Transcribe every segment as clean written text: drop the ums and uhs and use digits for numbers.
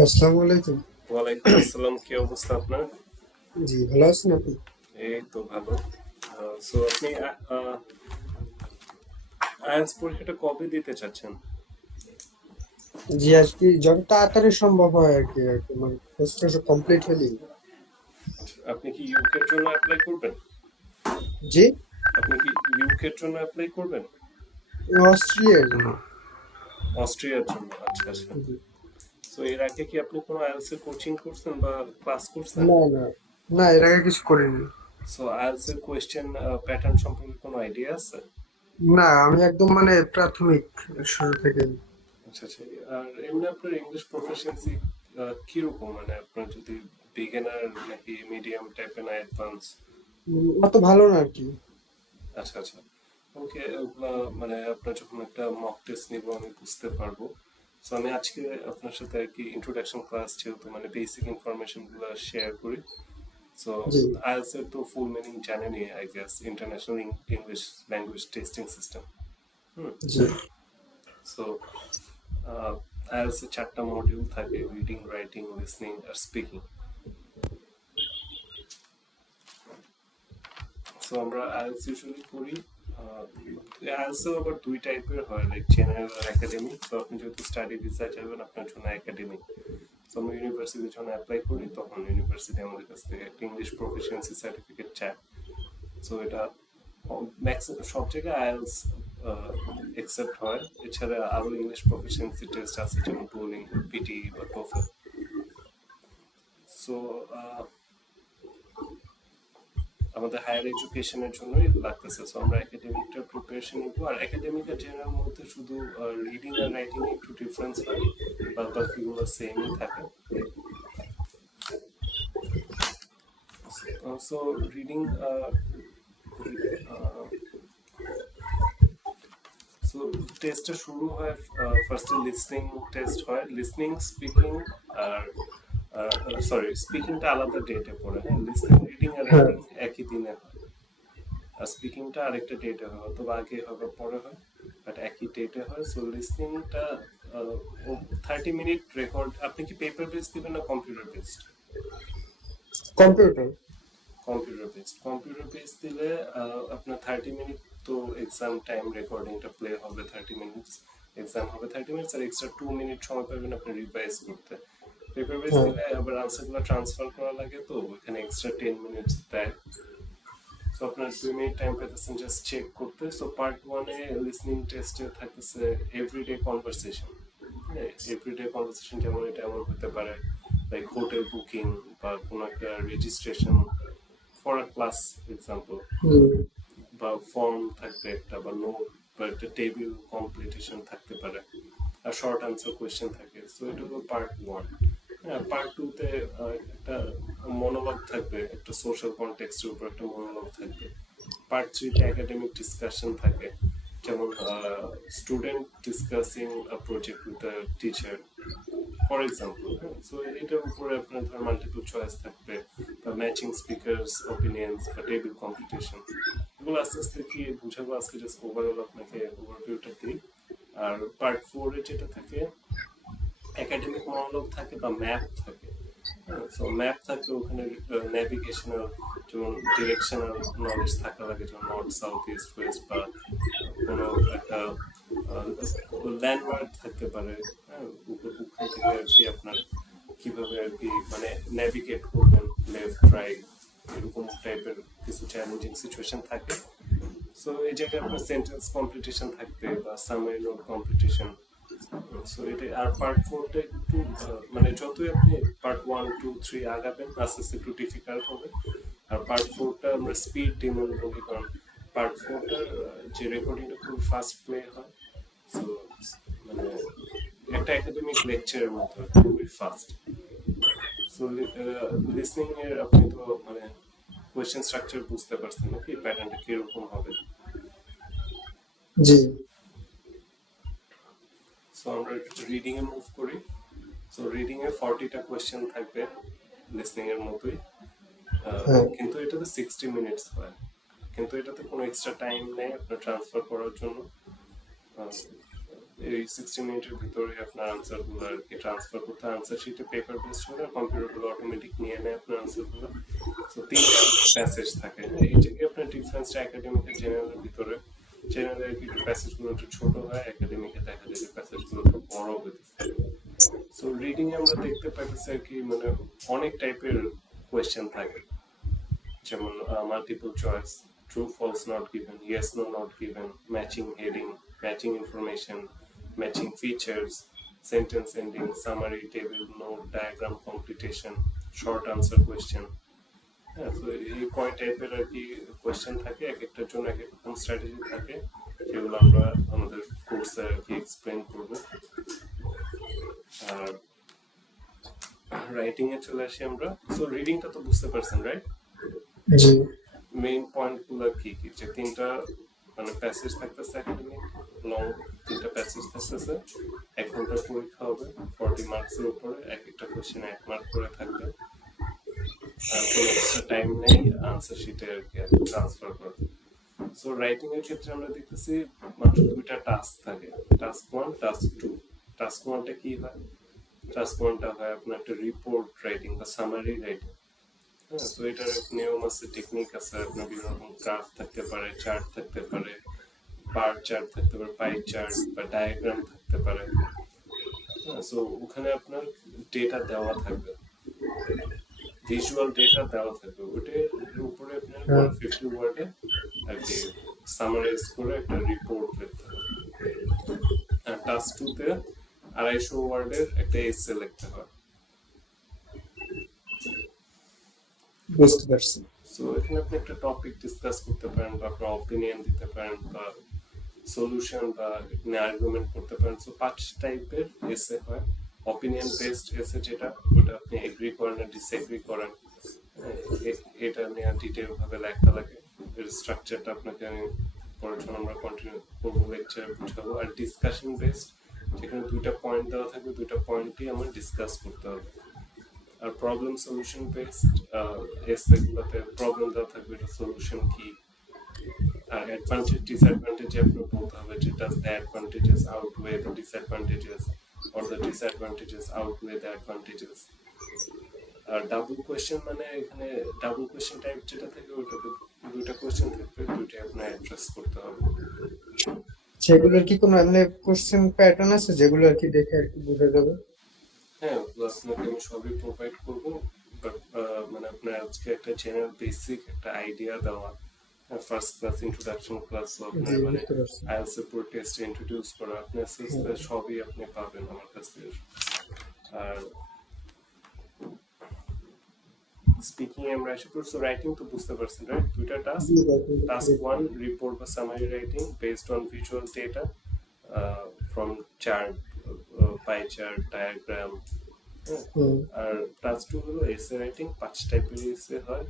আসসালামু আলাইকুম। ওয়ালাইকুম আসসালাম, কি অবস্থা আপনার? জি, ভালো আছেন আপনি? এই তো ভালো। সো আপনি আইএলটিএস পরীক্ষাটা কবে দিতে চাচ্ছেন? জি, আজকে যত তাড়াতাড়ি সম্ভব হয় আর কি মানে কোর্সটা কমপ্লিট হলেই। আপনি কি ইউকে এর জন্য অ্যাপ্লাই করবেন? জি, আপনি কি ইউকে এর জন্য অ্যাপ্লাই করবেন? অস্ট্রেলিয়ার জন্য। অস্ট্রিয়ার জন্য, আচ্ছা আচ্ছা। জি। সো এর আগে কি আপনি কোনো আইএলটিএস এর কোচিং করছেন বা ক্লাস করছেন? না, না, না, এর আগে কিছু করিনি। সো আইএলটিএস এর কোয়েশ্চেন প্যাটার্ন সম্পর্কে কোনো আইডিয়া আছে? না, আমি একদম মানে প্রাথমিক শুরু থেকে। আচ্ছা আচ্ছা। আর এমনি আপনার ইংলিশ প্রফিসিয়েন্সি কিরকম, মানে আপনার যদি বিগিনার নাকি মিডিয়াম টাইপের না অ্যাডভান্স? অত ভালো না আর কি। আচ্ছা আচ্ছা। ওকে, ওগুলা মানে আপনার যখন একটা মক টেস্ট নিব আমি বুঝতে পারবো। সো আমি আজকে আপনার সাথে আর কি ইন্ট্রোডাকশন ক্লাস, যেহেতু মানে বেসিক ইনফরমেশন গুলো শেয়ার করি। সো জি, আইএলটিএস এর তো ফুল মিনিং জানেনই, I guess, international English language testing system. Hmm. G, so IELTS এর 4টা মডিউল থাকে: রিডিং, রাইটিং, লিসনিং আর স্পিকিং। সো আমরা আইএলটিএস ইউজুয়ালি করি। আইএলটিএস আবার দুই টাইপের হয়, লাইক জেনারেল আর একাডেমিক। তো আপনি যেহেতু স্টাডি ভিসা যাবেন, আপনার জন্য একাডেমিক। তো আমরা ইউনিভার্সিটির জন্য অ্যাপ্লাই করি, তখন ইউনিভার্সিটি আমাদের কাছ থেকে একটা ইংলিশ প্রফিসিয়েন্সি সার্টিফিকেট চায়। সো এটা ম্যাক্সিমাম সব জায়গায় আইএলটিএস একসেপ্ট হয়। এছাড়া আরো ইংলিশ প্রফিসিয়েন্সি টেস্ট আছে, যেমন ডুওলিঙ্গো, পিটি বা টোফেল। সো আমাদের হায়ার এডুকেশনের জন্যই লাগতেছে। সো আমরা একাডেমিকটা প্রিপারেশন নিব। আর একাডেমিক আর জেনারেল মধ্যে শুধু রিডিং আর রাইটিং একটু ডিফারেন্স হয়, বাদ বাকিগুলো সেমই থাকে। সো রিডিং, সো টেস্টটা শুরু হয়, ফার্স্টে লিসনিং টেস্ট হয়, লিসনিং, স্পিকিং। আর সরি, স্পিকিংটা আলাদা ডেটে পড়ে, হ্যাঁ। লিসনিং, রিডিং আর হ্যাঁ, রাইটিং একই দিনে হয়। আর স্পিকিংটা আরেকটা ডেটে হয়, অথবা আগে হবে পরে হয়, বাট একই ডেটে হয়। সো লিসনিংটা 30 মিনিট রেকর্ড। আপনি কি পেপার বেস দিবেন না computer based? Computer. Computer base দিলে আপনার 30 মিনিট তো এক্সাম টাইম, রেকর্ডিংটা প্লে হবে 30 মিনিটস, এক্সাম হবে 30 মিনিটস, আর এক্সট্রা 2 মিনিট সময় পাবেন আপনি রিভাইজ করতে। পেপার বেস হ্যাঁ, দিলে আবার আনসারগুলো ট্রান্সফার করা লাগে, তো ওইখানে এক্সট্রা 10 মিনিটস দেয়। সো আপনার 2 মিনিট টাইম পেতেছেন জাস্ট চেক করতে। সো পার্ট ওয়ানে লিসনিং টেস্টে থাকতেছে এভরিডে কনভারসেশন। হ্যাঁ, এভরিডে কনভারসেশন যেমন এটা এমন হতে পারে, লাইক হোটেল বুকিং বা কোনো একটা registration for a class example, hmm, বা ফর্ম থাকবে একটা, বা নোট, বা একটা টেবিল কমপ্লিটেশন থাকতে পারে। আর শর্ট আনসার কোয়েশ্চেন থাকে। সো এটা হলো পার্ট ওয়ান। হ্যাঁ, পার্ট টু তে একটা মনোলগ থাকবে, একটা সোশ্যাল কনটেক্সটের উপর একটা মনোলগ থাকবে। পার্ট থ্রিতে একাডেমিক ডিসকাশন থাকে, যেমন student discussing a project with a teacher, for example. So এটার উপরে আপনার ধর মাল্টিপল চয়েস থাকবে, বা ম্যাচিং স্পিকার্স অপিনিয়ন্স, বা টেবিল কম্পিটিশন। এগুলো আস্তে আস্তে কি বুঝাবো, আজকে জাস্ট ওভারঅল আপনাকে ওভারভিউটা দিই। আর পার্ট ফোরে যেটা থাকে, একাডেমিক মনোলগ থাকে বা ম্যাপ থাকে। সো ম্যাপ থাকে ওখানে, নেভিগেশনাল, যেমন ডিরেকশনাল নলেজ থাকা লাগে, যেমন নর্থ, সাউথ, ইস্ট, ওয়েস্ট, বা কোনো একটা ল্যান্ডমার্ক থাকতে পারে। হ্যাঁ, ওখান থেকে আর কি আপনার কিভাবে আর কি মানে নেভিগেট করবেন, লেফট, রাইট, এরকম টাইপের কিছু চ্যালেঞ্জিং সিচুয়েশন থাকে। সো এই জায়গায় আপনার সেন্টেন্স কম্পিটিশন থাকবে, বা সামারি নোট কম্পিটিশন। সো এটা আর পার্ট ফোরটা একটু মানে যতই আপনি পার্ট ওয়ান টু থ্রি আগাবেন, আস্তে আস্তে একটু ডিফিকাল্ট হবে। আর পার্ট ফোরটা আমরা স্পিড ডিমন বলি, কারণ পার্ট ফোরটার যে রেকর্ডিংটা খুব ফাস্ট প্লে হয়। সো মানে একটা একাডেমিক লেকচারের মতো খুবই ফাস্ট। সো লিসনিং এর আপনি তো মানে কোয়েশ্চেন স্ট্রাকচার বুঝতে পারছেন নাকি, প্যাটার্নটা কিরকম হবে? জি, সো আমরা রিডিং এ মুভ করি। সো রিডিং এ 40টা কোয়েশ্চেন থাকবে, লিসনিং এর মতোই। হ্যাঁ, কিন্তু এটাতে 60 মিনিটস হয়, কিন্তু এটাতে কোনো এক্সট্রা টাইম নেই আপনার ট্রান্সফার করার জন্য। এই 60 মিনিটের ভিতরে আপনার আনসার গুলো আর কি ট্রান্সফার করতে হয়। আনসার শিটে পেপার বেসড হলে কম্পিউটার গুলো অটোমেটিক নিয়ে নেয় আপনার আনসার গুলো। তো 3টা প্যাসেজ থাকে। এই যে আপনার ডিফারেন্সটা একাডেমিক আর জেনারেলের ভিতরে, জেনারেলে একটু প্যাসেজ গুলো একটু ছোট হয়, একাডেমিকে দেখা যায় যে প্যাসেজ গুলো একটু বড় হইতেছে। সো রিডিং এ আমরা দেখতে পাইতেছি আর কি মানে অনেক টাইপের কোয়েশ্চেন থাকে, যেমন multiple choice, true false not given, yes no not given, matching heading, matching information, matching features, sentence ending, summary, table, note, diagram completion, short answer question. হ্যাঁ, তো এই কয় টাইপের আর কি কোয়েশ্চেন থাকে, এক একটার জন্য এক এক রকম স্ট্র্যাটেজি থাকে, যেগুলো আমরা আমাদের কোর্সে আর কি এক্সপ্লেন করবো। আর রাইটিং এ চলে আসি আমরা। সো রিডিংটা তো বুঝতে পারছেন, রাইট? জি মেইন পয়েন্ট গুলো কি কি, যে 3টা মানে প্যাসেজ থাকতেছে একাডেমিক, লং 3টা প্যাসেজ থাকতেছে, 1 ঘন্টার পরীক্ষা হবে, 40 মার্কসের উপরে, এক একটা কোশ্চেন 1 মার্ক করে থাকবে, আর কোনো এক্সট্রা টাইম নেই আনসার শিটে আর কি ট্রান্সফার করে। সো রাইটিং এর ক্ষেত্রে আমরা দেখতেছি মাত্র 2টা টাস্ক থাকে, টাস্ক 1, টাস্ক 2। টাস্ক 1টা কি হয়? টাস্ক 1টা হয় আপনার একটা রিপোর্ট রাইটিং বা সামারি রাইটিং। হ্যাঁ, তো এটার নিয়ম আছে, টেকনিক আছে, আপনার বিভিন্ন রকম গ্রাফ থাকতে পারে, চার্ট থাকতে পারে, বার চার্ট থাকতে পারে, পাই চার্ট বা ডায়াগ্রাম থাকতে পারে। হ্যাঁ, সো ওখানে আপনার ডেটা দেওয়া থাকবে, ভিজুয়াল ডেটা দেওয়া থাকবে, ওটার উপরে আপনার 150 ওয়ার্ডে আর কি সামারাইজ করে একটা রিপোর্ট লিখতে হবে। আর টাস্ক 2 তে 250 ওয়ার্ডের একটা এসে লিখতে হয়। বুঝতে পারছি। সো এখানে আপনি একটা টপিক ডিসকাস করতে পারেন বা আপনার অপিনিয়ন দিতে পারেন বা সলিউশন বা আপনি আর্গুমেন্ট করতে পারেন। সো 5 টাইপের এসে হয়। অপিনিয়ন বেসড এসে যেটা, ওটা আপনি এগ্রি করেন না ডিসএগ্রি করেন, এটা নিয়ে ডিটেইল ভাবে লেখা লাগে। এর স্ট্রাকচারটা আপনাকে আমি পরের জন্য আমরা কন্টিনিউ করবো, লেকচারে বুঝাবো। আর ডিসকাশন বেসড, যেখানে 2টা পয়েন্ট দেওয়া থাকবে, 2টা পয়েন্টই আমার ডিসকাস করতে হবে। আর প্রবলেম সলিউশন বেসড এসেগুলোতে প্রবলেম দেওয়া থাকবে, এটা সলিউশন কি, আর অ্যাডভান্টেজ ডিসঅ্যাডভান্টেজ আপনার বলতে হবে যে does the advantages outweigh the disadvantages or the disadvantages outweigh the advantages। আর ডাবল কোয়েশ্চেন মানে এখানে ডাবল কোয়েশ্চেন টাইপ যেটা থাকে, ওটাতে 2টা কোয়েশ্চেন থাকবে, 2টা আপনার অ্যাড্রেস করতে হবে। সেগুলোর কি কোনো এমনি কোশ্চেন প্যাটার্ন আছে যেগুলো আর কি দেখে আর কি বোঝা যাবে? হ্যাঁ, ওগুলো আপনাকে আমি সবই প্রোভাইড করবো, বাট মানে আপনার আজকে একটা জেনারেল বেসিক একটা আইডিয়া দেওয়া, ফার্স্ট ক্লাস ইন্ট্রোডাকশন ক্লাস, আপনার জি মানে বুঝতে পারছি। আইএলটিএস এর পুরো টেস্ট ইন্ট্রোডিউস করা, আপনার সিস্টেম সবই আপনি পাবেন আমার কাছ থেকে। আর স্পিকিং আমরা এসে পড়ছি, রাইটিং তো বুঝতে পারছেন, রাইট? 2টা টাস্ক। জি দেখুন। টাস্ক 1, রিপোর্ট বা summary writing based on visual data from chart, pie chart, diagram. আর টাস্ক 2 হলো এসে রাইটিং, 5 টাইপের এসে হয়,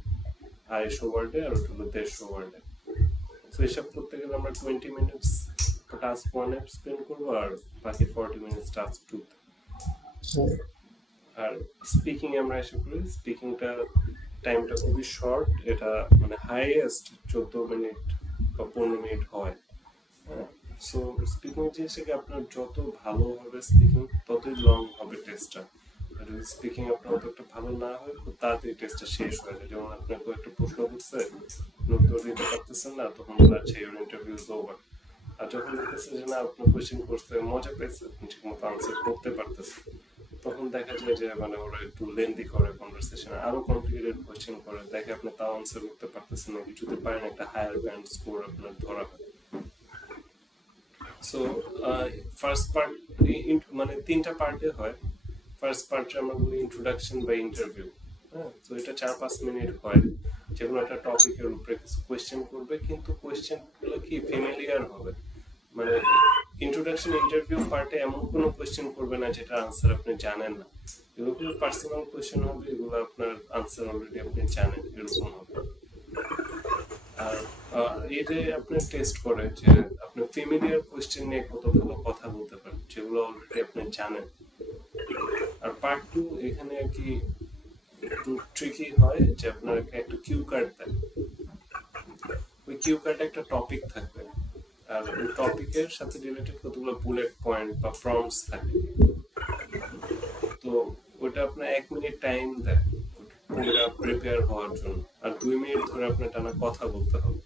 250 ওয়ার্ডে আর ওটা হলো 150 ওয়ার্ডে। তো এসব করতে গেলে আমরা 20 মিনিটস টাস্ক 1 এ স্পেন্ড করবো, আর বাকি 40 মিনিটস টাস্ক 2 তে। আর স্পিকিং আমরা এসে করি, স্পিকিংটা টাইমটা খুবই শর্ট, এটা মানে হাইয়েস্ট 14 মিনিট বা 15 মিনিট হয়। হ্যাঁ, সো স্পিকিং জিনিসটাকে আপনার যত ভালো হবে স্পিকিং, ততই লং হবে টেস্টটা। আর যদি স্পিকিং আপনার অতটা ভালো না হয়, খুব তাড়াতাড়ি টেস্টটা শেষ হয়ে যায়। যেমন আপনাকে একটা প্রশ্ন করছে, উত্তর দিতে পারতেছেন না, তখন বলা আছে ইউর ইন্টারভিউ ইজ ওভার। আর যখন দেখতেছে যে না, আপনার কোয়েশ্চেন করতে মজা পেয়েছে, ঠিক মতো আনসার করতে পারতেছে, তখন দেখা যায় যে মানে ওরা একটু লেন্দি করে কনভারসেশন, আরো কমপ্লিকেটেড কোয়েশ্চেন করে, দেখে আপনি তাও আনসার করতে পারতেছেন না, কিছুতে পারেন, একটা হায়ার ব্যান্ড স্কোর আপনার ধরা হয়। সো ফার্স্ট পার্ট মানে 3টা পার্টে হয়। ফার্স্ট পার্টে আমরা বলি ইন্ট্রোডাকশন বা ইন্টারভিউ। হ্যাঁ, তো এটা 4-5 মিনিট হয়, যেকোনো একটা টপিকের উপরে কিছু কোয়েশ্চেন করবে, কিন্তু কোয়েশ্চেন গুলো কি ফ্যামিলিয়ার হবে। মানে ইন্ট্রোডাকশন ইন্টারভিউ পার্টে এমন কোনো কোয়েশ্চেন করবে না যেটা আনসার আপনি জানেন না, এগুলো পার্সোনাল কোয়েশ্চেন হবে, এগুলো আপনার আনসার অলরেডি আপনি জানেন, এরকম হবে। আর এটা আপনি টেস্ট করে যে আপনি ফ্যামিলিয়ার কোয়েশ্চেন নিয়ে কত ভালো কথা বলতে পারেন, যেগুলো অলরেডি আপনি জানেন। আর পার্ট 2 এখানে আর কি একটু ট্রিকি হয়, যে আপনার একটা কিউ কার্ড দেয়, ওই কিউ কার্ডে একটা টপিক থাকবে, আর ওই টপিকের সাথে রিলেটেড কতগুলো বুলেট পয়েন্ট বা প্রম্পটস থাকে। তো ওটা আপনার 1 মিনিট টাইম দেয় পুরো প্রিপেয়ার হওয়ার জন্য, আর 2 মিনিট ধরে আপনার টানা কথা বলতে হবে।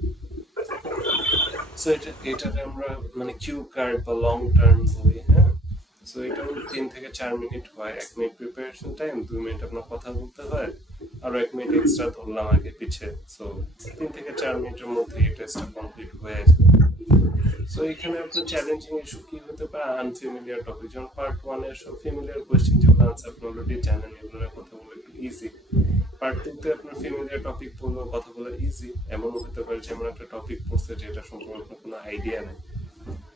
সো এটাকে আমরা মানে কিউ কার্ড বা লং টার্ম বলি, হ্যাঁ। সো এটাও 3 থেকে 4 মিনিট হয়। 1 মিনিট প্রিপারেশন টাইম, 2 মিনিট আপনার কথা বলতে হয়, আরো 1 মিনিট এক্সট্রা ধরলাম আগে পিছে। সো 3 থেকে 4 মিনিটের মধ্যে এই টেস্টটা কমপ্লিট হয়ে যায়। সো এখানে আপনার চ্যালেঞ্জিং ইস্যু কি হতে পারে? আনফেমিলিয়ার টপিক, যেমন পার্ট 1 এর সব ফেমিলিয়ার কোশ্চেন যেগুলো আনসার আপনি অলরেডি জানেন, এগুলোর কথা বলে একটু ইজি। পার্ট 2 তে আপনার ফেমিলিয়ার টপিক পড়লেও কথা বলা ইজি, এমনও হতে পারে যেমন একটা টপিক পড়ছে যেটা সম্পর্কে আপনার কোনো আইডিয়া নেই।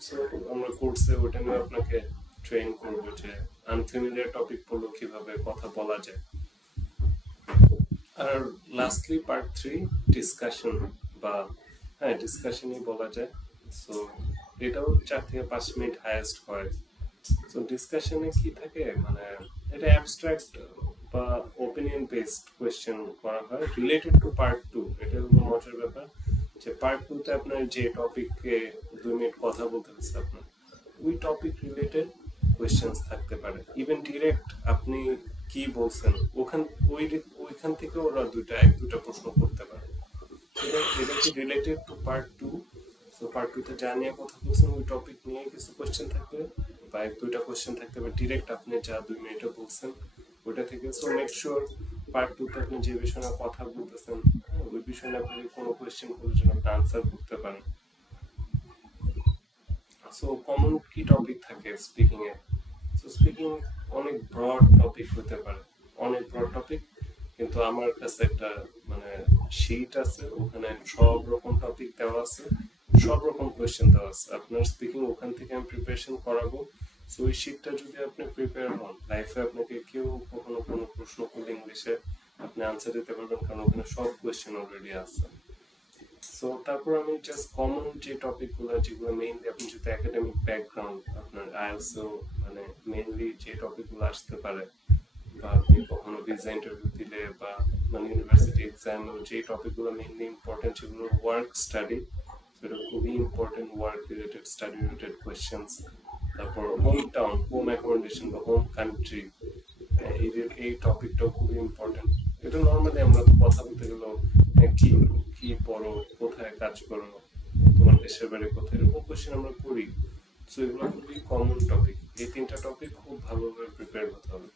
সো আমরা কোর্সে ওটা নিয়ে আপনাকে ট্রেন করবো যে আনফেমিলিয়ার টপিক পড়লেও কিভাবে কথা বলা যায়। আর লাস্টলি পার্ট 3 ডিসকাশন, বা হ্যাঁ ডিসকাশনই বলা যায়। সো এটাও 4 থেকে 5 মিনিট হাইয়েস্ট হয়। সো ডিসকাশনে কি থাকে, মানে এটা অ্যাবস্ট্রাক্ট বা ওপিনিয়ন বেসড কোয়েশ্চেন করা হয় রিলেটেড টু পার্ট 2। এটা হলো মজার ব্যাপার যে পার্ট 2 তে আপনার যে টপিকে 2 মিনিট কথা বলতে হচ্ছে আপনার, ওই টপিক রিলেটেড কোয়েশ্চেন্স থাকতে পারে। ইভেন ডিরেক্ট আপনি কি বলছেন ওইখান থেকে ওরা এক দুটা প্রশ্ন করতে পারে। এটা কি related to part 2। So part 2 তে যা নিয়ে কথা বলছেন ওই টপিক নিয়ে কিছু কোশ্চেন থাকবে, বা 1-2টা কোশ্চেন থাকতে পারে ডিরেক্ট আপনি যা 2 মিনিটে বলছেন ওটা থেকে। সো মেক শিওর পার্ট 2 তে আপনি যে বিষয়ে কথা বলতেছেন ওই বিষয়ে আপনি কোনো কোশ্চেন করলে যেন আপনি আনসার করতে পারেন। সো কমন কি টপিক থাকে স্পিকিং এ? সো স্পিকিং অনেক ব্রড টপিক হতে পারে, অনেক ব্রড টপিক, কিন্তু আমার কাছে একটা মানে শিট আছে, ওখানে সব রকম টপিক দেওয়া আছে, সব রকম কোয়েশ্চেন দেওয়া আছে। আপনার স্পিকিং ওখান থেকে আমি প্রিপারেশন করাবো। সো ওই শিটটা যদি আপনি প্রিপেয়ার হন, লাইফে আপনাকে কেউ কখনো কোনো প্রশ্ন করলে ইংলিশে আপনি আনসার দিতে পারবেন, কারণ ওখানে সব কোয়েশ্চেন অলরেডি আছে। সো তারপর আমি জাস্ট কমন যে টপিকগুলো যেগুলো মেইনলি আপনি যদি একাডেমিক ব্যাকগ্রাউন্ড আপনার আইএলটিএস মানে মেইনলি যে টপিকগুলো আসতে পারে, বা আপনি কখনো ভিসা ইন্টারভিউ দিলে বা মানে ইউনিভার্সিটি এক্সাম, যে টপিকগুলো মেইনলি ইম্পর্টেন্ট সেগুলো ওয়ার্ক স্টাডি, সেটা খুবই important, work related study related questions. তারপর হোম টাউন, হোম অ্যাকোমোডেশন বা হোম কান্ট্রি, এই টপিকটাও খুবই ইম্পর্টেন্ট। এটা নর্মালি আমরা তো কথা বলতে গেলেও কি কি পড়ো, কোথায় কাজ করো, তোমার দেশের বাড়ি কোথায়, এরকম কোশ্চেন আমরা করি। সো এগুলো খুবই কমন টপিক। এই 3টা টপিক খুব ভালোভাবে প্রিপেয়ার হতে হবে।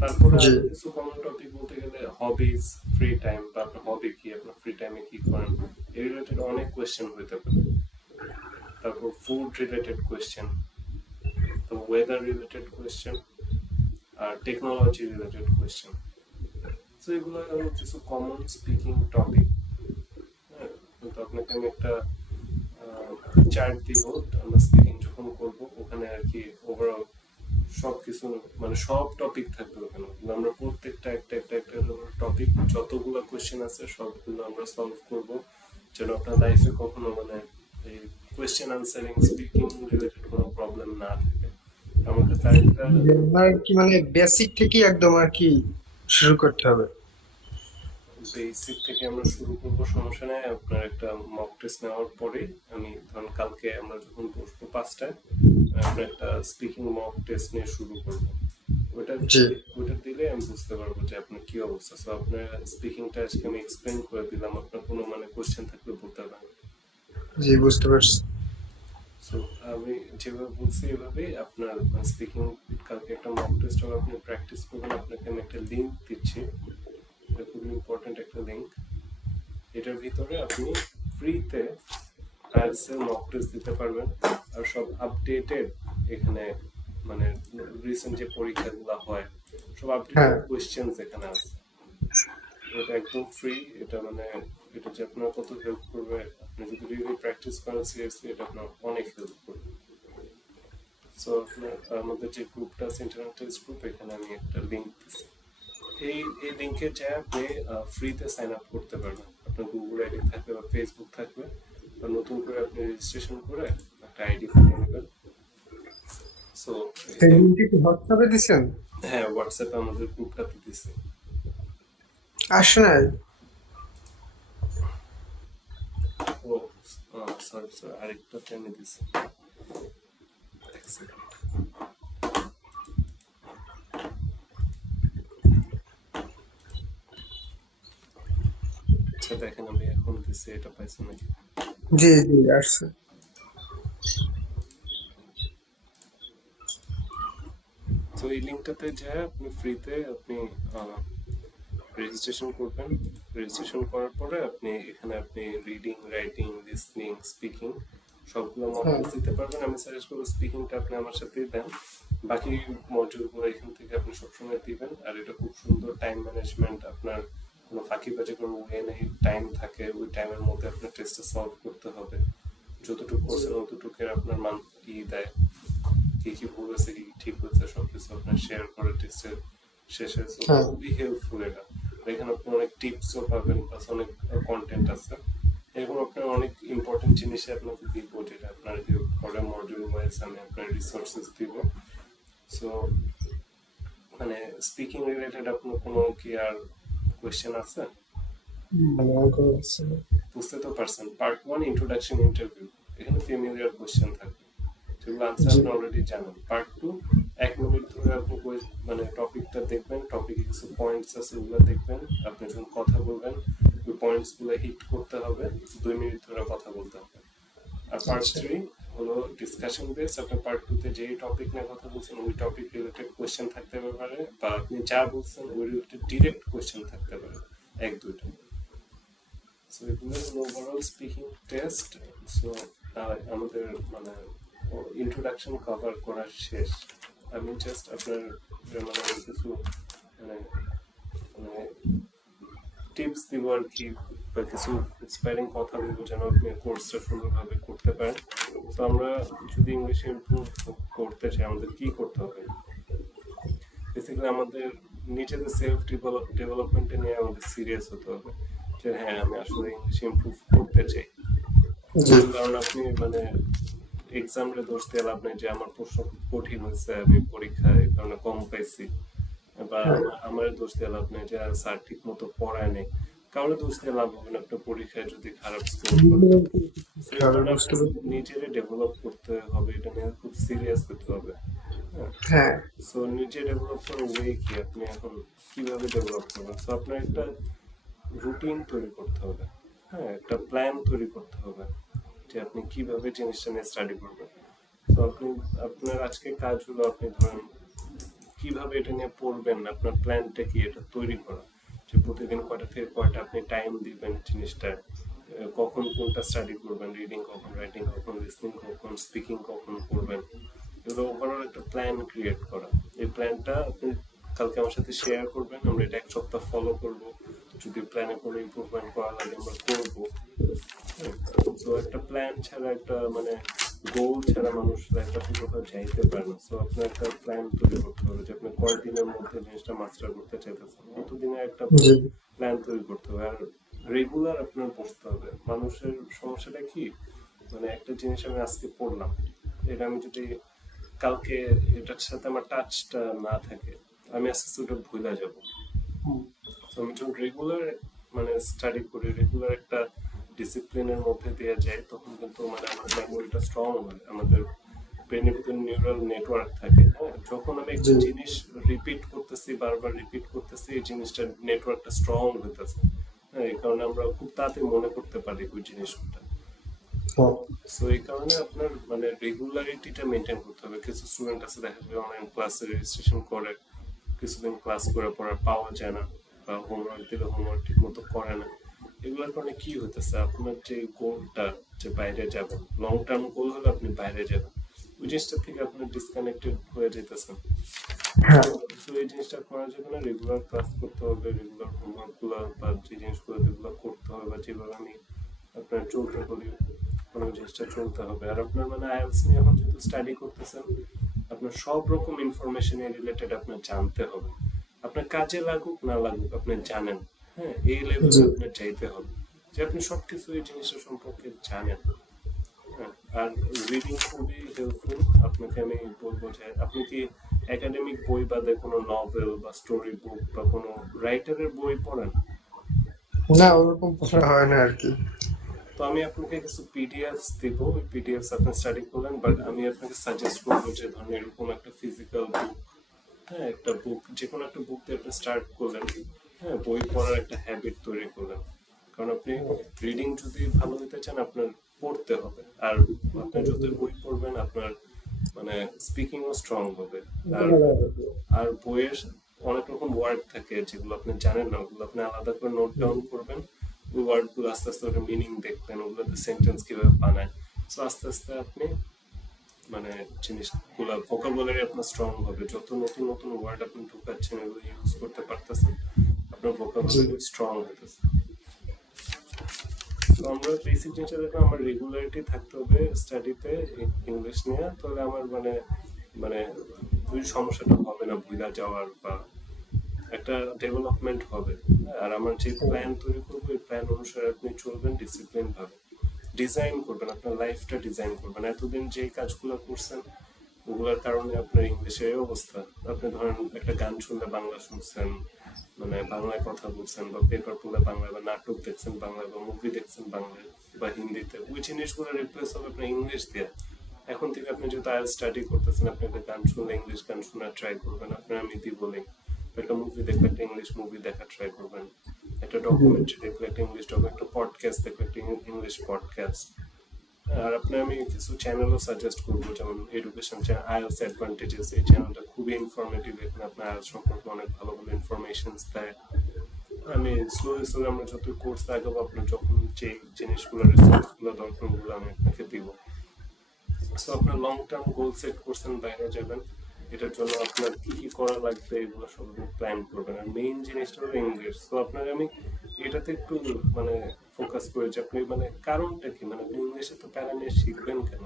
তারপরে জি। আরো কিছু কমন টপিক বলতে গেলে হবিজ, ফ্রি টাইম, বা আপনার হবি কি, আপনার ফ্রি টাইমে কি করেন, এই রিলেটেড অনেক কোয়েশ্চেন হইতে পারে। তারপর ফুড রিলেটেড কোয়েশ্চেন, তো ওয়েদার রিলেটেড কোয়েশ্চেন, আর টেকনোলজি রিলেটেড কোয়েশ্চেন। তো এগুলো হলো কিছু কমন স্পিকিং টপিক। কিন্তু আপনাকে আমি একটা চার্ট দিব, আমরা স্পিকিং যখন করব ওখানে আর কি ওভারঅল সবকিছু মানে সব টপিক থাকবে ওখানে, আমরা প্রত্যেকটা একটা টপিক যতগুলো কোয়েশ্চেন আছে সবগুলো আমরা সলভ করব, যেন আপনার লাইফে কখনো মানে এই কোয়েশ্চেন আনসারিং স্পিকিং রিলেটেড কোনো প্রবলেম না থাকে। আমার কাছে আরেকটা আর কি মানে বেসিক থেকে একদম আর কি শুরু করতে হবে। বেসিক থেকে আমরা শুরু করবো, সমস্যা নেই। আপনার একটা মক টেস্ট নেওয়ার পরে আমি ধরুন কালকে আমরা যখন বসবো 5টায়, আমরা একটা স্পিকিং মক টেস্ট নিয়ে শুরু করবো। ওটা জি। ওটা দিলে আমি বুঝতে পারবো যে আপনার কি অবস্থা। সো আপনার স্পিকিংটা আজকে আমি এক্সপ্লেন করে দিলাম, আপনার কোনো মানে কোশ্চেন থাকলে বলতে পারেন। জি, বুঝতে পারছি। সো আমি যেভাবে বলছি এভাবেই আপনার স্পিকিং কালকে একটা মক টেস্ট হবে, আপনি প্র্যাকটিস করবেন। আপনাকে আমি একটা লিঙ্ক দিচ্ছি, এটা খুবই ইম্পর্টেন্ট একটা লিঙ্ক। এটার ভিতরে আপনি ফ্রিতে আইএলটিএস এর মক টেস্ট দিতে পারবেন, আর সব আপডেটেড এখানে মানে রিসেন্ট যে পরীক্ষাগুলো হয় সব আপডেটেড হ্যাঁ। কোয়েশ্চেন্স এখানে আছে। এটা একদম ফ্রি। এটা মানে এটা যে আপনার কত হেল্প করবে, আপনি যদি রিয়েলি প্র্যাকটিস করেন সিরিয়াসলি, এটা আপনার অনেক হেল্প করবে। সো আপনার আমাদের যে গ্রুপটা আছে ইন্টারনেট টেস্ট গ্রুপ, এখানে আমি একটা লিঙ্ক দিচ্ছি। এই লিঙ্কে যা আপনি ফ্রিতে সাইন আপ করতে পারবেন। আপনার গুগল আইডি থাকবে বা ফেসবুক থাকবে, বা নতুন করে আপনি রেজিস্ট্রেশন করে একটা আইডি খুলে নেবেন। সো সেই লিঙ্কটা কি হোয়াটসঅ্যাপে দিছেন? হ্যাঁ, হোয়াটসঅ্যাপে আমাদের গ্রুপটাতে দিছি। আসে নাই? ও সরি আরেকটা টেনে দিছি, এক সেকেন্ড। আচ্ছা দেখেন আমি এখন দিছি, এটা পাইছেন নাকি? জি জি আসছে। তো এই লিঙ্কটাতে যে আপনি ফ্রিতে আপনি রেজিস্ট্রেশন করবেন। রেজিস্ট্রেশন করার পরে আপনি এখানে আপনি রিডিং, রাইটিং, লিসনিং, স্পিকিং সবগুলো হ্যাঁ মডিউলস দিতে পারবেন। আমি সাজেস্ট করবো স্পিকিংটা আপনি আমার সাথেই দেন, বাকি মডিউলগুলো এখান থেকে আপনি সবসময় দিবেন। আর এটা খুব সুন্দর টাইম ম্যানেজমেন্ট, আপনার কোনো ফাঁকিবাজি কোনো ওয়ে নেই, টাইম থাকে, ওই টাইমের মধ্যে আপনার টেস্টটা সলভ করতে হবে। যতটুকু জি করছেন অতটুকুর আপনার মান কি দেয়, কি কি ভুল হয়েছে কি কি ঠিক হয়েছে সবকিছু আপনার শেয়ার করে টেস্টের শেষে। সো হ্যাঁ খুবই হেল্পফুল এটা। এখানে আপনি অনেক টিপসও পাবেন, প্লাস অনেক কন্টেন্ট আছে। এরকম আপনার অনেক ইম্পর্টেন্ট জিনিসে আপনাকে দিব, যেটা আপনার হেল্প করে মডিউল ওয়াইজ আমি আপনার রিসোর্সেস দিব। সো মানে স্পিকিং রিলেটেড আপনার কোনো কি আর কোয়েশ্চেন আছে? মানে আর কোনো কিছু না। বুঝতে তো পারছেন, পার্ট 1 ইন্ট্রোডাকশন ইন্টারভিউ, এখানে ফ্যামিলিয়ার কোয়েশ্চেন থাকবে, সেগুলো আনসার জি আপনি অলরেডি জানেন। পার্ট 2 1 মিনিট ধরে আপনি মানে টপিকটা দেখবেন, টপিকে কিছু পয়েন্টস আছে ওগুলো দেখবেন, আপনি যখন কথা বলবেন ওই পয়েন্টস গুলো হিট করতে হবে, 2 মিনিট ধরে কথা বলতে হবে। আর পার্ট আচ্ছা 3 হলো ডিসকাশন বেস, আপনি পার্ট 2 তে যেই টপিক নিয়ে কথা বলছেন ওই টপিক রিলেটেড কোয়েশ্চেন থাকতে পারে, বা আপনি যা বলছেন ওই রিলেটেড ডিরেক্ট কোয়েশ্চেন থাকতে পারে, 1-2টা। সো এগুলো হলো ওভারঅল স্পিকিং টেস্ট। সো আমাদের মানে ইন্ট্রোডাকশন কভার করা শেষ। আমি জাস্ট আপনার মানে কিছু মানে মানে টিপস দিব আর কি, বা কিছু ইন্সপায়ারিং কথা বলবো যেন আপনি কোর্সটা সুন্দরভাবে করতে পারেন। তো আমরা যদি ইংলিশে ইমপ্রুভ করতে চাই আমাদের কি করতে হবে? বেসিক্যালি আমাদের নিজেদের সেলফ ডেভেলপমেন্টে নিয়ে আমাদের সিরিয়াস হতে হবে, যে হ্যাঁ আমি আসলে ইংলিশ ইমপ্রুভ করতে চাই। জি কারণ আপনি মানে এক্সামে দোষ দিয়ে লাভ নেই যে আমার প্রশ্ন খুব কঠিন হয়েছে, আমি পরীক্ষায় এই কারণে কম পাইছি, বা হ্যাঁ আমার দোষ দিয়ে লাভ নেই যে স্যার ঠিক মতো পড়ায় নেই। কারণে দোষ দিয়ে লাভ হবে না আপনার পরীক্ষায় যদি খারাপ স্কোর করেন। সেই হবে কারণে বুঝতে আপনার পারছি। নিজেরে ডেভেলপ করতে হবে, এটা নিয়ে খুব সিরিয়াস হতে হবে। হ্যাঁ, হ্যাঁ সো নিজে ডেভেলপ করার ওয়ে কি, আপনি এখন কিভাবে ডেভেলপ করবেন? সো আপনার একটা রুটিন তৈরি করতে হবে, হ্যাঁ একটা প্ল্যান তৈরি করতে হবে যে আপনি কিভাবে জিনিসটা নিয়ে স্টাডি করবেন। তো আপনি আপনার আজকে কাজ হলো আপনি ধরেন কিভাবে এটা নিয়ে পড়বেন, আপনার প্ল্যানটা কি এটা তৈরি করা, যে প্রতিদিন কয়টা থেকে কয়টা আপনি টাইম দিবেন জিনিসটা, কখন কোনটা স্টাডি করবেন, রিডিং কখন, রাইটিং কখন, লিসনিং কখন, স্পিকিং কখন করবেন, এগুলো ওভারঅল একটা প্ল্যান ক্রিয়েট করা। এই প্ল্যানটা আপনি কালকে আমার সাথে শেয়ার করবেন, আমরা এটা 1 সপ্তাহ ফলো করব, যদি প্ল্যানে কোনো ইমপ্রুভমেন্ট করা লাগে আমরা করবো। তো একটা প্ল্যান ছাড়া, একটা মানে গোল ছাড়া মানুষ লাইফে কোথাও যাইতে পারে না। তো আপনার একটা প্ল্যান তৈরি করতে হবে যে আপনি কয়দিনের মধ্যে জিনিসটা মাস্টার করতে চাইতেছেন, কতদিনে একটা জি প্ল্যান তৈরি করতে হবে। আর রেগুলার আপনার পড়তে হবে। মানুষের সমস্যাটা কি, মানে একটা জিনিস আমি আজকে পড়লাম, এটা আমি যদি কালকে এটার সাথে আমার টাচটা না থাকে আমি আস্তে আস্তে ওটা ভুলে যাবো। হুম, তো আমি যখন রেগুলার মানে স্টাডি করি, রেগুলার একটা ডিসিপ্লিনের মধ্যে দিয়ে যাই, তখন কিন্তু মানে আমার মেমোরিটা স্ট্রং হয়, আমাদের ব্রেনের ভিতরে নিউরাল নেটওয়ার্ক থাকে। হ্যাঁ, যখন আমি একটা জি জিনিস রিপিট করতেছি, বারবার রিপিট করতেছি, এই জিনিসটা নেটওয়ার্কটা স্ট্রং হইতেছে। হ্যাঁ, এই কারণে আমরা খুব তাড়াতাড়ি মনে করতে পারি ওই জিনিসটা। হ্যাঁ সো এই কারণে আপনার মানে রেগুলারিটিটা মেনটেন করতে হবে। কিছু স্টুডেন্ট আছে দেখা যায় অনলাইন ক্লাসে রেজিস্ট্রেশন করে, কিছুদিন ক্লাস করে পর আর পাওয়া যায় না, বা হোমওয়ার্ক দিলে হোমওয়ার্ক ঠিক মতো করে না। এগুলোর কারণে কি হইতেছে, আপনার যে গোলটা যে বাইরে যাবেন, লং টার্ম গোল হলে আপনি বাইরে যাবেন, ওই জিনিসটা থেকে আপনার ডিসকানেক্টেড হয়ে যেতেছেন। হ্যাঁ সো এই জিনিসটা করার জন্য রেগুলার ক্লাস করতে হবে, রেগুলার হোমওয়ার্ক গুলো বা যে জিনিসগুলো যেগুলো করতে হবে, বা যেভাবে আমি আপনার চলতে বলি কোনো জিনিসটা চলতে হবে। আর আপনার মানে আইএলটিএস নিয়ে এখন যেহেতু স্টাডি করতেছেন, আপনার সব রকম ইনফরমেশন রিলেটেড আপনার জানতে হবে। আপনার কাজে লাগুক না লাগুক আপনি জানেন, হ্যাঁ এই লেভেলে জি আপনার চাইতে হবে যে আপনি সবকিছু এই জিনিসটা সম্পর্কে জানেন। হ্যাঁ, আর রিডিং খুবই হেল্পফুল। আপনাকে আমি বলবো যে আপনি কি একাডেমিক বই বাদে কোনো নভেল বা স্টোরি বুক বা কোনো রাইটারের বই পড়েন? না ওরকম পড়া হয় না আর কি। তো আমি আপনাকে কিছু পিডিএফস দিব, ওই পিডিএফস আপনি স্টাডি করলেন, বাট আমি আপনাকে সাজেস্ট করবো যে ধরেন এরকম একটা ফিজিক্যাল বুক, হ্যাঁ একটা বুক, যে কোনো একটা বুক দিয়ে আপনি স্টার্ট করলেন, হ্যাঁ বই পড়ার একটা হ্যাবিট তৈরি করলেন। কারণ আপনি রিডিং যদি ভালো হতে চান আপনার পড়তে হবে, আর আপনি যতই বই পড়বেন আপনার মানে স্পিকিংও স্ট্রং হবে। আর আর বইয়ের অনেক রকম ওয়ার্ড থাকে যেগুলো আপনি জানেন না, ওগুলো আপনি আলাদা করে নোট ডাউন করবেন, ওই ওয়ার্ড গুলো আস্তে আস্তে ওটা মিনিং দেখবেন, ওগুলোতে সেন্টেন্স কিভাবে বানায়। সো আস্তে আস্তে আপনি মানে জিনিসগুলো ভোকাবুলারি আপনার স্ট্রং হবে, যত নতুন নতুন ওয়ার্ড আপনি ঢুকাচ্ছেন এগুলো ইউজ করতে পারতেছেন, আপনার ভোকাবুলারি স্ট্রং হইতেছে। তো আমরা বেসিক জিনিসটা দেখো, আমার রেগুলারিটি থাকতে হবে স্টাডিতে ইংলিশ নিয়ে, তাহলে আমার মানে মানে ওই সমস্যাটা হবে না ভুলে যাওয়ার, বা একটা ডেভেলপমেন্ট হবে। আর আমার যে প্ল্যান তৈরি করবো এই প্ল্যান অনুসারে আপনি চলবেন ডিসিপ্লিন ভাবে, ডিজাইন করবেন, আপনার লাইফটা ডিজাইন করবেন। এতদিন যে কাজগুলো করছেন ওগুলোর কারণে আপনার ইংলিশের এই অবস্থা। আপনি ধরেন একটা গান শুনলে বাংলা শুনছেন, মানে বাংলায় কথা বলছেন, বা পেপার পড়লে বাংলা, বা নাটক দেখছেন বাংলায়, বা মুভি দেখছেন বাংলায় বা হিন্দিতে, ওই জিনিসগুলো রিপ্লেস হবে আপনার ইংলিশ দিয়ে। এখন থেকে আপনি যেহেতু আইএলটিএস স্টাডি করতেছেন, আপনি একটা গান শুনলে ইংলিশ গান শোনা ট্রাই করবেন, আপনার আমি বলি একটা মুভি দেখলে একটা ইংলিশ মুভি দেখা ট্রাই করবেন, একটা ডকুমেন্টারি দেখলে একটা ইংলিশ ডকুমেন্টারি, একটা পডকাস্ট দেখলে একটা ইংলিশ পডকাস্ট। আর আপনি আমি কিছু চ্যানেলও সাজেস্ট করবো, যেমন এডুকেশন চ্যানেল আইএলটিএস অ্যাডভান্টেজেস, এই চ্যানেলটা খুবই ইনফরমেটিভ, এখানে আপনার আইএলটিএস সম্পর্কে অনেক ভালো ভালো ইনফরমেশন দেয়। আমি স্লোলি আমরা যত কোর্স আগাবো আপনার যখন যে জিনিসগুলো রিসোর্সগুলো দরকার ওগুলো আমি আপনাকে দিব। সো আপনার লং টার্ম গোল সেট করছেন, বাইরে যাবেন, এটার জন্য আপনার কি কি করা লাগবে এগুলো সব প্ল্যান করবেন। আর মেইন জিনিসটা হলো ইংলিশ। তো আপনার আমি এটাতে একটু মানে ফোকাস করেছি, আপনি মানে কারণটা কি, মানে আপনি ইংলিশে তো প্যারা নিয়ে শিখবেন কেন?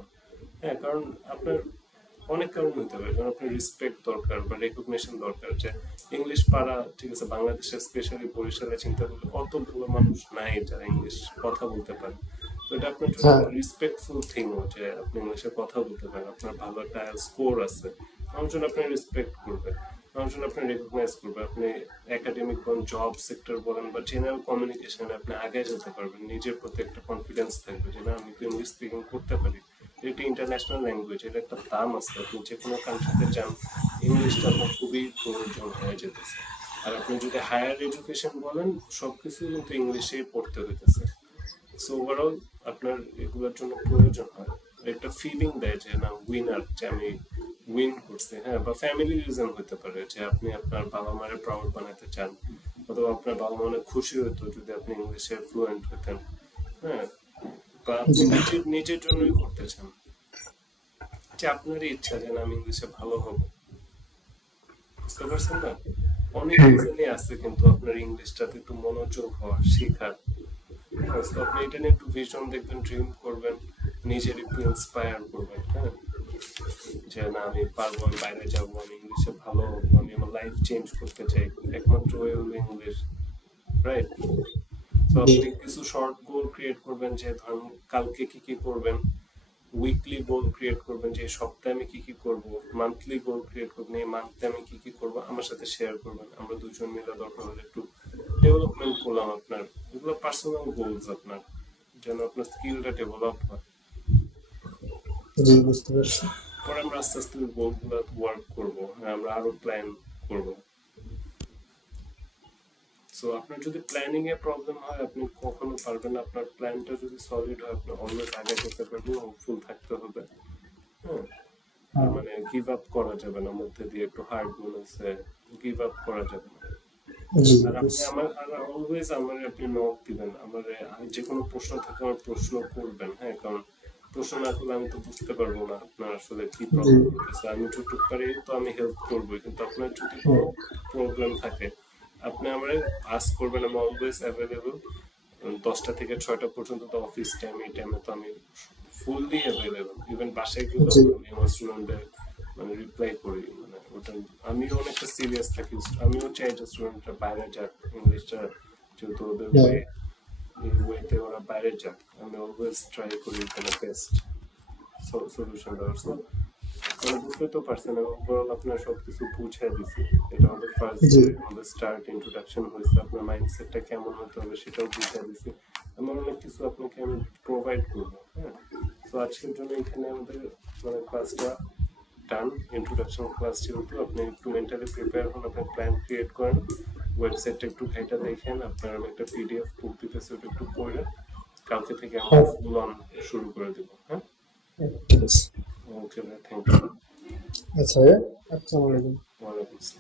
হ্যাঁ, কারণ আপনার অনেক কারণ হতে পারে, যেমন আপনার রেসপেক্ট দরকার বা রেকগনিশন দরকার, যে ইংলিশ পারা ঠিক আছে, বাংলাদেশে স্পেশালি বরিশালে চিন্তা করলে অত ভালো মানুষ নাই যারা ইংলিশ কথা বলতে পারে। তো এটা আপনার জন্য রেসপেক্টফুল থিং, যে আপনি ইংলিশে কথা বলতে পারেন, আপনার ভালো একটা স্কোর আছে, মানুষজন আপনার রেসপেক্ট করবে, মানুষজন আপনি রেকগনাইজ করবে, আপনি একাডেমিক বলেন, জব সেক্টর বলেন, বা জেনারেল কমিউনিকেশনে আপনি আগে যেতে পারবেন, নিজের প্রতি একটা কনফিডেন্স থাকবে যে না আমি তো ইংলিশ স্পিকিং করতে পারি। এটা ইন্টারন্যাশনাল ল্যাঙ্গুয়েজ, এটা একটা দাম আছে, আপনি যে কোনো কান্ট্রিতে যান ইংলিশটা আপনার খুবই প্রয়োজন হয়ে যেতেছে। আর আপনি যদি হায়ার এডুকেশন বলেন সবকিছু কিন্তু ইংলিশেই পড়তে হইতেছে। সো ওভারঅল আপনার এগুলোর জন্য প্রয়োজন হয়, একটা ফিলিং দেয় যে না উইনার, যে আমি উইন করছি। হ্যাঁ, বা ফ্যামিলি রিজন হতে পারে যে আপনি আপনার বাবা মায়ের প্রাউড বানাতে চান, অথবা আপনার বাবা মা অনেক খুশি হতো যদি আপনি ইংলিশে ফ্লুয়েন্ট হতেন। হ্যাঁ, বা আপনি নিজের নিজের জন্যই করতে চান, যে আপনারই ইচ্ছা যে না আমি ইংলিশে ভালো হব। বুঝতে পারছেন না? অনেক রিজনই আছে, কিন্তু আপনার ইংলিশটাতে একটু মনোযোগ হওয়া শেখার। তো আপনি এটা নিয়ে একটু ভিশন দেখবেন, ড্রিম করবেন, নিজের একটু ইন্সপায়ার করবেন। হ্যাঁ, যে না আমি পারবো, আমি বাইরে যাবো, আমি ইংলিশে ভালো হবো, আমি আমার লাইফ চেঞ্জ করতে চাই, একমাত্র ওয়ে হলো ইংলিশ। রাইট? তো আপনি কিছু শর্ট গোল ক্রিয়েট করবেন, যে ধরুন কালকে কি কি করবেন, উইকলি গোল ক্রিয়েট করবেন যে সপ্তাহে আমি কি কি করব, মান্থলি গোল ক্রিয়েট করবেন এই মান্থে আমি কি কি করব, আমার সাথে শেয়ার করবেন, আমরা দুজন মিলে দরকার হলে একটু ডেভেলপমেন্ট করলাম আপনার, এগুলো পার্সোনাল গোলস আপনার, যেন আপনার স্কিলটা ডেভেলপ হয়। জি, বুঝতে পারছি। পরে আমরা আস্তে আস্তে গোলগুলো ওয়ার্ক করবো, আমরা আরো প্ল্যান করব। সো আপনার যদি প্ল্যানিং এ প্রবলেম হয় আপনি কখনো পারবেন না, আপনার প্ল্যানটা যদি সলিড হয় আপনি অলওয়েজ আগে যেতে পারবেন, হোপফুল থাকতে হবে। হ্যাঁ, আর মানে গিভ আপ করা যাবে না, মধ্যে দিয়ে একটু হার্ড মনে হচ্ছে গিভ আপ করা যাবে না। জি, আর আপনি আমার অলওয়েজ আমার আপনি নক দিবেন, আমার যে কোনো প্রশ্ন থাকে আমার প্রশ্ন করবেন। হ্যাঁ, কারণ প্রশ্ন না করলে আমি তো বুঝতে পারবো না আপনার আসলে কি প্রবলেম হতেছে, আমি যতটুকু পারি তো আমি হেল্প করবো, কিন্তু আপনার যদি কোনো প্রবলেম থাকে আপনি আমার আস্ক করবেন, আমি অলওয়েজ অ্যাভেলেবল। 10টা থেকে 6টা পর্যন্ত তো অফিস টাইম, এই টাইমে তো আমি ফুললি অ্যাভেলেবল, ইভেন বাসায় গেলেও আমি আমার স্টুডেন্টদের মানে রিপ্লাই করি, মানে ওটা আমিও অনেকটা সিরিয়াস থাকি, আমিও চাই যে স্টুডেন্টরা বাইরে যাক, ইংলিশটা যেহেতু ওদের ওয়ে, এই ওয়েতে ওরা বাইরে যাক, আমি অলওয়েজ ট্রাই করি এখানে বেস্ট সলিউশন দেওয়ার। মানে বুঝতে তো পারছেন ওভারঅল আপনার সবকিছু বুঝিয়ে দিছি। এটা আমাদের ফার্স্ট জি। ডে আমাদের স্টার্ট ইন্ট্রোডাকশন হয়েছে, আপনার মাইন্ডসেটটা কেমন হতে হবে সেটাও বুঝিয়ে দিছি। আমার অনেক কিছু আপনাকে আমি প্রোভাইড করবো। হ্যাঁ, তো আজকের জন্য এখানে আমাদের মানে ক্লাসটা ডান। ইন্ট্রোডাকশন ক্লাস যেহেতু আপনি একটু মেন্টালি প্রিপেয়ার হন, আপনার প্ল্যান ক্রিয়েট করেন, ওয়েবসাইটটা একটু ঘাইটা দেখেন, আপনার আমি একটা পিডিএফ বুক দিতেছি, ওটা একটু পড়ে কালকে থেকে আমরা হ্যাঁ, ফুল অন শুরু করে দেবো। হ্যাঁ, ঠিক আছে। ওকে ভাই, থ্যাংক ইউ। আচ্ছা ভাইয়া, আসসালামু আলাইকুম। ওয়ালাইকুম আসসালাম।